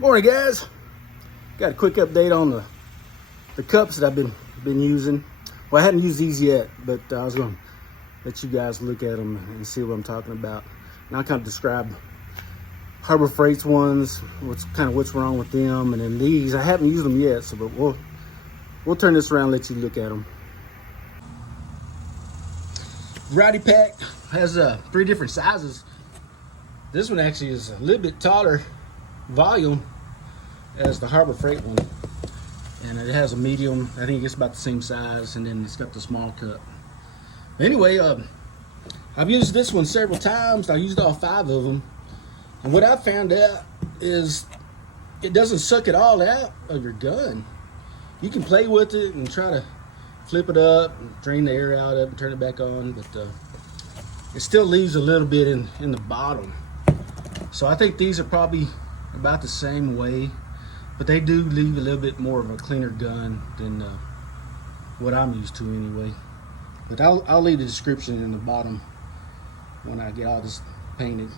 Morning, guys. Got a quick update on the cups that I've been using. Well, I hadn't used these yet, but I was going to let you guys look at them and see what I'm talking about. And I'll kind of describe Harbor Freight's ones, what's wrong with them, and then these I haven't used them yet. But we'll turn this around and let you look at them. Variety pack has 3 different sizes. This one actually is a little bit taller volume as the Harbor Freight one, and it has a medium. I think it's about the same size, and then it's got the small cup. But anyway, I've used this one several times. I used all 5 of them, and what I found out is it doesn't suck it all out of your gun. You can play with it and try to flip it up and drain the air out of it and turn it back on, but it still leaves a little bit in the bottom. So I think these are probably about the same way, but they do leave a little bit more of a cleaner gun than what I'm used to anyway. But I'll leave the description in the bottom when I get all this painted.